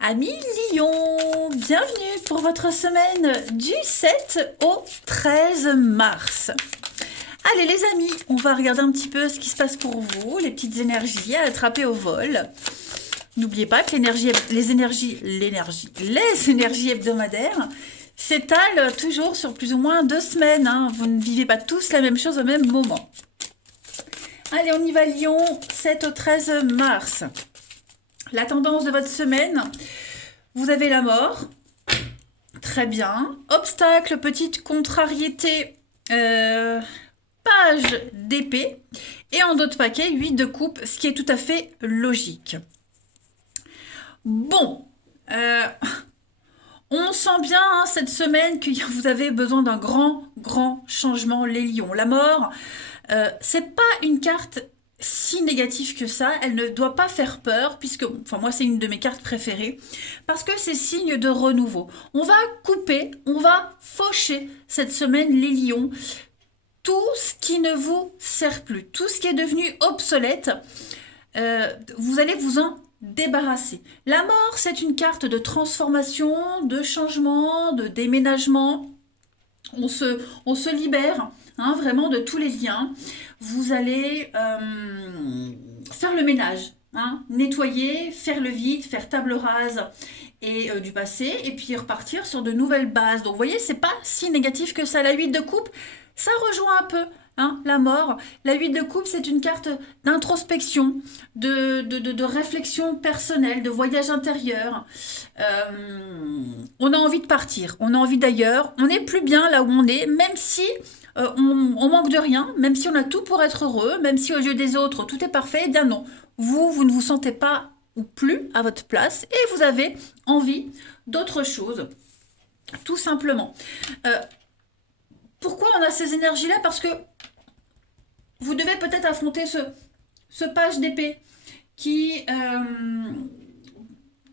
Amis Lion, bienvenue pour votre semaine du 7 au 13 mars. Allez les amis, on va regarder un petit peu ce qui se passe pour vous, les petites énergies à attraper au vol. N'oubliez pas que les énergies hebdomadaires s'étalent toujours sur plus ou moins 2 semaines. Hein. Vous ne vivez pas tous la même chose au même moment. Allez, on y va Lion, 7 au 13 mars. La tendance de votre semaine, vous avez la mort. Très bien. Obstacle, petite contrariété, page d'épée. Et en d'autres paquets, 8 de coupe, ce qui est tout à fait logique. Bon, on sent bien hein, cette semaine que vous avez besoin d'un grand changement, les lions. La mort, c'est pas une carte si négative que ça, elle ne doit pas faire peur, puisque, enfin moi c'est une de mes cartes préférées, parce que c'est signe de renouveau. On va couper, on va faucher cette semaine les lions, tout ce qui ne vous sert plus, tout ce qui est devenu obsolète, vous allez vous en débarrasser. La mort, c'est une carte de transformation, de changement, de déménagement. On se libère hein, vraiment de tous les liens. Vous allez faire le ménage, hein, nettoyer, faire le vide, faire table rase et du passé, et puis repartir sur de nouvelles bases. Donc vous voyez, c'est pas si négatif que ça. La 8 de coupe, ça rejoint un peu hein, la mort. La 8 de coupe, c'est une carte d'introspection, de réflexion personnelle, de voyage intérieur. On a envie de partir, on a envie d'ailleurs, on n'est plus bien là où on est, même si on manque de rien, même si on a tout pour être heureux, même si aux yeux des autres tout est parfait, eh bien non. Vous ne vous sentez pas ou plus à votre place et vous avez envie d'autre chose, tout simplement. Pourquoi on a ces énergies-là? Parce que vous devez peut-être affronter ce page d'épée qui il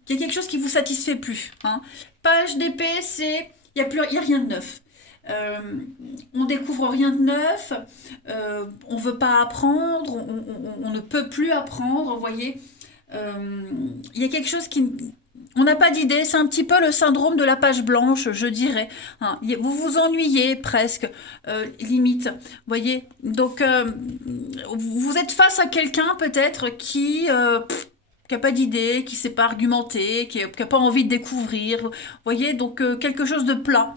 y a quelque chose qui vous satisfait plus. Hein. Page d'épée, c'est il y a rien de neuf. On découvre rien de neuf, on veut pas apprendre, on ne peut plus apprendre, vous voyez. Il y a quelque chose qui... On n'a pas d'idée, c'est un petit peu le syndrome de la page blanche, je dirais. Hein. Vous vous ennuyez presque, limite. Vous voyez, donc vous êtes face à quelqu'un peut-être qui n'a pas d'idée, qui ne sait pas argumenter, qui n'a pas envie de découvrir. Vous voyez, donc quelque chose de plat.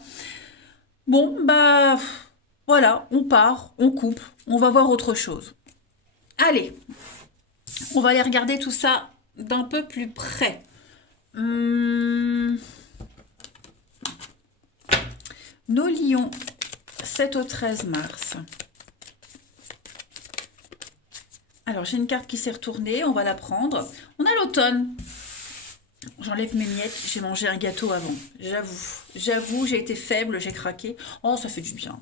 Bon, bah voilà, on part, on coupe, on va voir autre chose. Allez, on va aller regarder tout ça d'un peu plus près. Nos lions, 7 au 13 mars. Alors, j'ai une carte qui s'est retournée, on va la prendre. On a l'automne. J'enlève mes miettes, j'ai mangé un gâteau avant. J'avoue, j'ai été faible, j'ai craqué. Oh, ça fait du bien.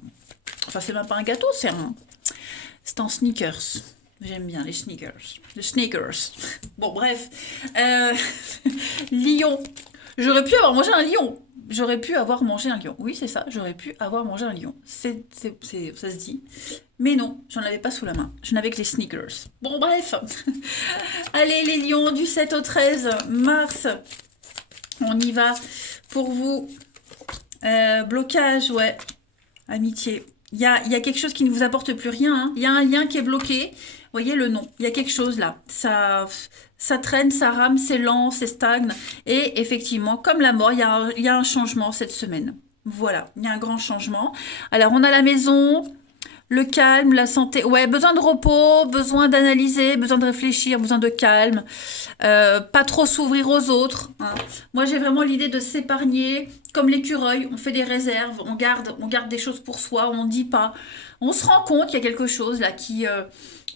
Enfin, c'est même pas un gâteau, c'est un sneakers. J'aime bien les sneakers. Les sneakers. Bon, bref. Lion. J'aurais pu avoir mangé un lion. J'aurais pu avoir mangé un lion. Oui, c'est ça, j'aurais pu avoir mangé un lion. Ça se dit. Mais non, j'en avais pas sous la main. Je n'avais que les sneakers. Bon, bref. Allez, les lions, du 7 au 13 mars. On y va pour vous. Blocage, ouais. Amitié. Il y a quelque chose qui ne vous apporte plus rien. Hein. Il y a un lien qui est bloqué. Vous voyez le nom. Il y a quelque chose là. Ça traîne, ça rame, c'est lent, c'est stagne. Et effectivement, comme la mort, il y a un changement cette semaine. Voilà, il y a un grand changement. Alors, on a la maison, le calme, la santé. Ouais, besoin de repos, besoin d'analyser, besoin de réfléchir, besoin de calme. Pas trop s'ouvrir aux autres. Hein. Moi, j'ai vraiment l'idée de s'épargner. Comme l'écureuil, on fait des réserves, on garde des choses pour soi, on ne dit pas. On se rend compte qu'il y a quelque chose là qui...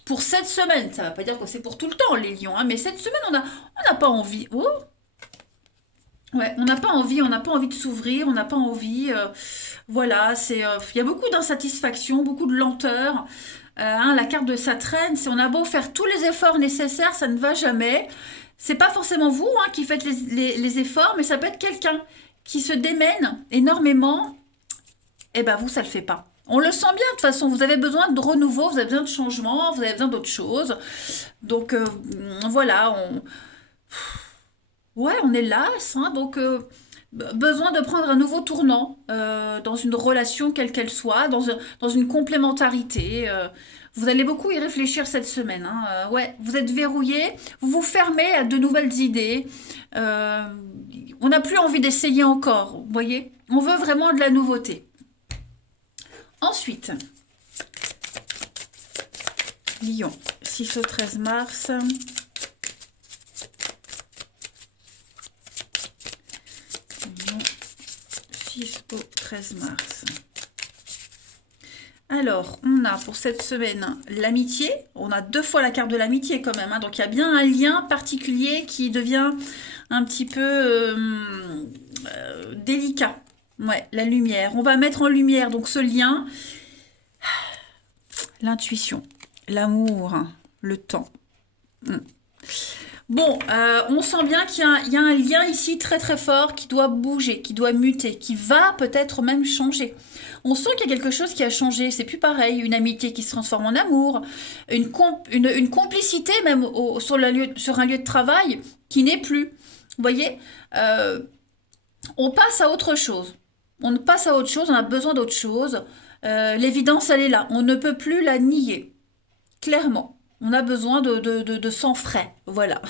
pour cette semaine, ça ne va pas dire que c'est pour tout le temps les lions, hein, mais cette semaine, on n'a pas envie. Oh ouais, on n'a pas envie de s'ouvrir, on n'a pas envie. Voilà, il y a beaucoup d'insatisfaction, beaucoup de lenteur. Hein, la carte de ça traîne, on a beau faire tous les efforts nécessaires, ça ne va jamais. C'est pas forcément vous hein, qui faites les efforts, mais ça peut être quelqu'un qui se démène énormément. Et ben vous, ça le fait pas. On le sent bien de toute façon, vous avez besoin de renouveau, vous avez besoin de changement, vous avez besoin d'autre chose. Donc voilà, Ouais, on est las, hein, donc besoin de prendre un nouveau tournant dans une relation quelle qu'elle soit, dans une complémentarité. Vous allez beaucoup y réfléchir cette semaine, hein. Ouais, vous êtes verrouillé, vous vous fermez à de nouvelles idées. Euh, on n'a plus envie d'essayer encore, vous voyez? On veut vraiment de la nouveauté. Ensuite, Lion, 6 au 13 mars. Lion, 6 au 13 mars. Alors, on a pour cette semaine l'amitié. On a deux fois la carte de l'amitié quand même, hein. Donc, il y a bien un lien particulier qui devient un petit peu délicat. Ouais, la lumière. On va mettre en lumière donc ce lien, l'intuition, l'amour, hein, le temps. Hmm. Bon, on sent bien qu'il y a un lien ici très très fort qui doit bouger, qui doit muter, qui va peut-être même changer. On sent qu'il y a quelque chose qui a changé, c'est plus pareil, une amitié qui se transforme en amour, une complicité même sur un lieu de travail qui n'est plus. Vous voyez, Euh, on passe à autre chose. On passe à autre chose, on a besoin d'autre chose. L'évidence, elle est là, on ne peut plus la nier, clairement. On a besoin de sang frais, voilà.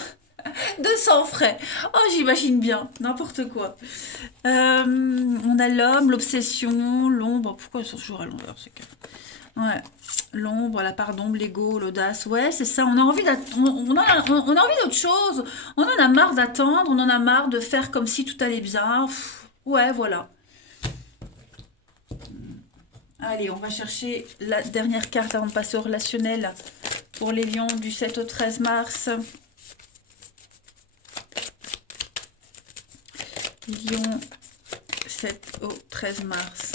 De sang frais. Oh, j'imagine bien, n'importe quoi. On a l'homme, l'obsession, l'ombre. Pourquoi ils sont toujours à l'envers, c'est que... Ouais. L'ombre, la part d'ombre, l'ego, l'audace. Ouais, c'est ça. On a envie on a envie d'autre chose. On en a marre d'attendre. On en a marre de faire comme si tout allait bien. Pff, ouais, voilà. Allez, on va chercher la dernière carte avant de passer au relationnel pour les lions du 7 au 13 mars. Lion, 7 au 13 mars.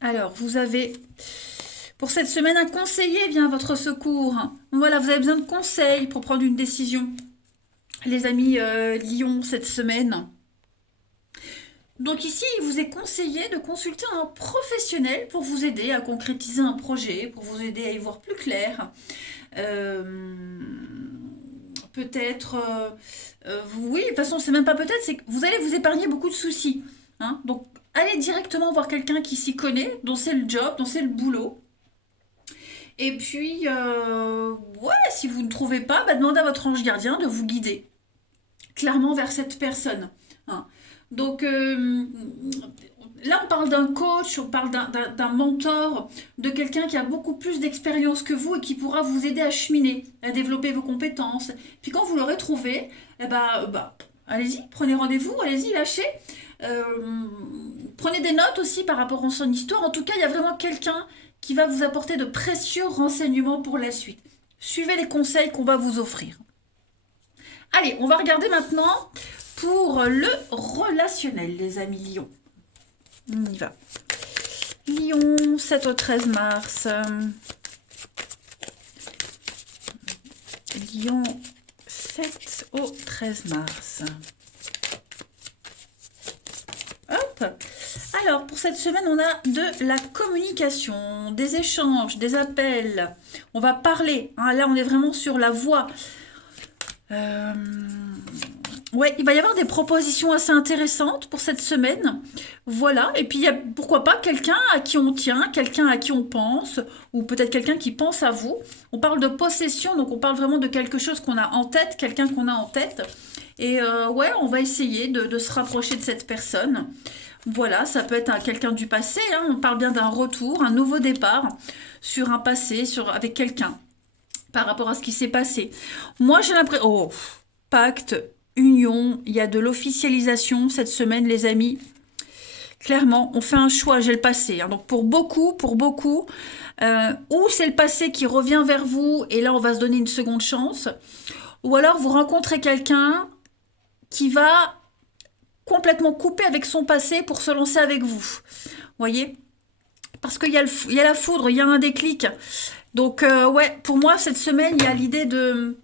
Alors, vous avez pour cette semaine un conseiller vient à votre secours. Voilà, vous avez besoin de conseils pour prendre une décision. Les amis Lion cette semaine. Donc ici, il vous est conseillé de consulter un professionnel pour vous aider à concrétiser un projet, pour vous aider à y voir plus clair. Euh, peut-être, oui, de toute façon, c'est même pas peut-être, c'est que vous allez vous épargner beaucoup de soucis, hein. Donc, allez directement voir quelqu'un qui s'y connaît, dont c'est le job, dont c'est le boulot. Et puis, ouais, si vous ne trouvez pas, bah, demandez à votre ange gardien de vous guider clairement vers cette personne, hein. Donc, là, on parle d'un coach, on parle d'un mentor, de quelqu'un qui a beaucoup plus d'expérience que vous et qui pourra vous aider à cheminer, à développer vos compétences. Puis quand vous l'aurez trouvé, eh ben, allez-y, prenez rendez-vous, allez-y, lâchez. Euh, Prenez des notes aussi par rapport à son histoire. En tout cas, il y a vraiment quelqu'un qui va vous apporter de précieux renseignements pour la suite. Suivez les conseils qu'on va vous offrir. Allez, on va regarder maintenant pour le relationnel, les amis Lion. On y va. Lion, 7 au 13 mars. Lion, 7 au 13 mars. Hop. Alors, pour cette semaine, on a de la communication, des échanges, des appels. On va parler, hein, là, on est vraiment sur la voix. Ouais, il va y avoir des propositions assez intéressantes pour cette semaine. Voilà. Et puis, il y a, pourquoi pas, quelqu'un à qui on tient, quelqu'un à qui on pense, ou peut-être quelqu'un qui pense à vous. On parle de possession, donc on parle vraiment de quelque chose qu'on a en tête, quelqu'un qu'on a en tête. Et ouais, on va essayer de se rapprocher de cette personne. Voilà, ça peut être quelqu'un du passé, hein. On parle bien d'un retour, un nouveau départ sur un passé, avec quelqu'un, par rapport à ce qui s'est passé. Moi, j'ai l'impression... Oh, pacte, union, il y a de l'officialisation cette semaine, les amis. Clairement, on fait un choix, j'ai le passé, hein. Donc pour beaucoup, ou c'est le passé qui revient vers vous, et là, on va se donner une seconde chance. Ou alors, vous rencontrez quelqu'un qui va complètement couper avec son passé pour se lancer avec vous. Voyez? Parce qu'il y a, il y a la foudre, il y a un déclic. Donc, ouais, pour moi, cette semaine, il y a l'idée de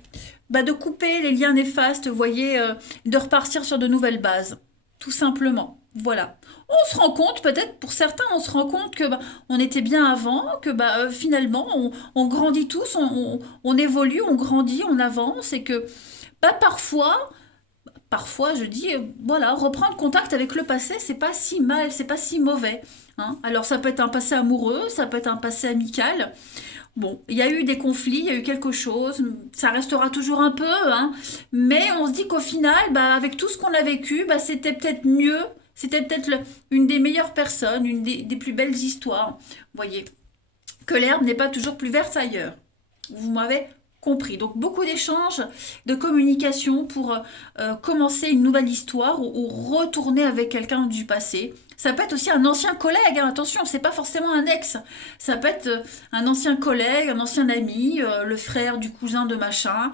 couper les liens néfastes, vous voyez, de repartir sur de nouvelles bases. Tout simplement. Voilà. On se rend compte, peut-être pour certains, on se rend compte que bah, on était bien avant, que bah, finalement on grandit tous, on évolue, on grandit, on avance et que bah, parfois je dis, voilà, reprendre contact avec le passé, c'est pas si mal, c'est pas si mauvais. Hein. Alors ça peut être un passé amoureux, ça peut être un passé amical. Bon, il y a eu des conflits, il y a eu quelque chose, ça restera toujours un peu, hein, mais on se dit qu'au final, bah, avec tout ce qu'on a vécu, bah, c'était peut-être mieux, c'était peut-être une des meilleures personnes, une des plus belles histoires. Vous voyez, que l'herbe n'est pas toujours plus verte ailleurs. Vous m'avez compris. Donc beaucoup d'échanges, de communication pour commencer une nouvelle histoire ou retourner avec quelqu'un du passé. Ça peut être aussi un ancien collègue, hein, attention, c'est pas forcément un ex. Ça peut être un ancien collègue, un ancien ami, le frère du cousin de machin.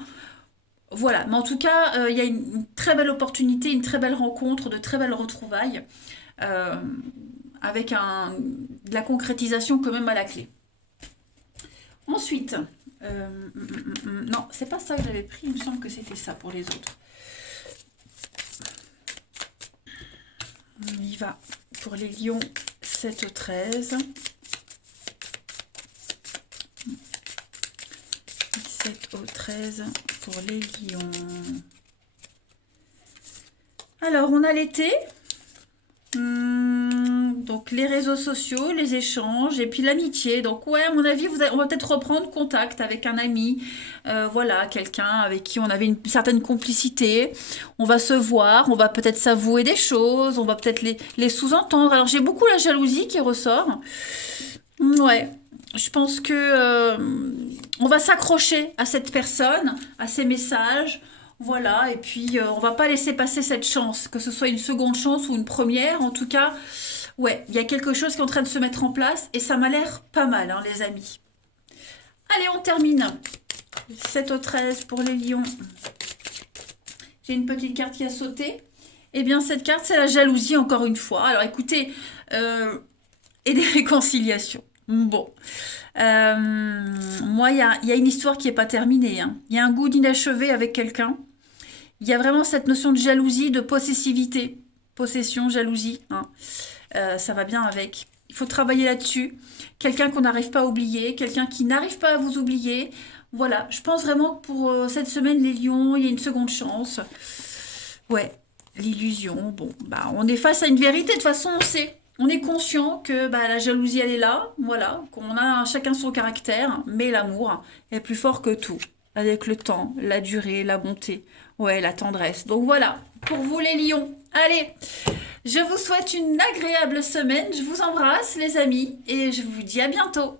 Voilà, mais en tout cas, il y a une très belle opportunité, une très belle rencontre, de très belles retrouvailles, euh, avec de la concrétisation quand même à la clé. Ensuite, non, c'est pas ça que j'avais pris, il me semble que c'était ça pour les autres. On y va pour les lions 7 au 13. 7 au 13 pour les lions. Alors, on a l'été. Donc les réseaux sociaux, les échanges et puis l'amitié. Donc ouais, à mon avis, on va peut-être reprendre contact avec un ami, voilà, quelqu'un avec qui on avait une certaine complicité. On va se voir, on va peut-être s'avouer des choses, on va peut-être les sous-entendre. Alors j'ai beaucoup la jalousie qui ressort. Ouais, je pense que on va s'accrocher à cette personne, à ses messages. Voilà, et puis on va pas laisser passer cette chance, que ce soit une seconde chance ou une première. En tout cas, ouais, il y a quelque chose qui est en train de se mettre en place et ça m'a l'air pas mal, hein, les amis. Allez, on termine. 7 au 13 pour les lions. J'ai une petite carte qui a sauté. Eh bien, cette carte, c'est la jalousie, encore une fois. Alors, écoutez, et des réconciliations. Bon. Moi, il y a une histoire qui n'est pas terminée. Hein. Il y a un goût d'inachevé avec quelqu'un. Il y a vraiment cette notion de jalousie, de possessivité. Possession, jalousie. Hein. Ça va bien avec. Il faut travailler là-dessus. Quelqu'un qu'on n'arrive pas à oublier. Quelqu'un qui n'arrive pas à vous oublier. Voilà. Je pense vraiment que pour cette semaine, les lions, il y a une seconde chance. Ouais. L'illusion. Bon, bah, on est face à une vérité. De toute façon, on sait. On est conscient que bah, la jalousie, elle est là. Voilà. Qu'on a chacun son caractère. Mais l'amour est plus fort que tout. Avec le temps, la durée, la bonté. Ouais, la tendresse. Donc voilà, pour vous les lions. Allez, je vous souhaite une agréable semaine. Je vous embrasse les amis et je vous dis à bientôt.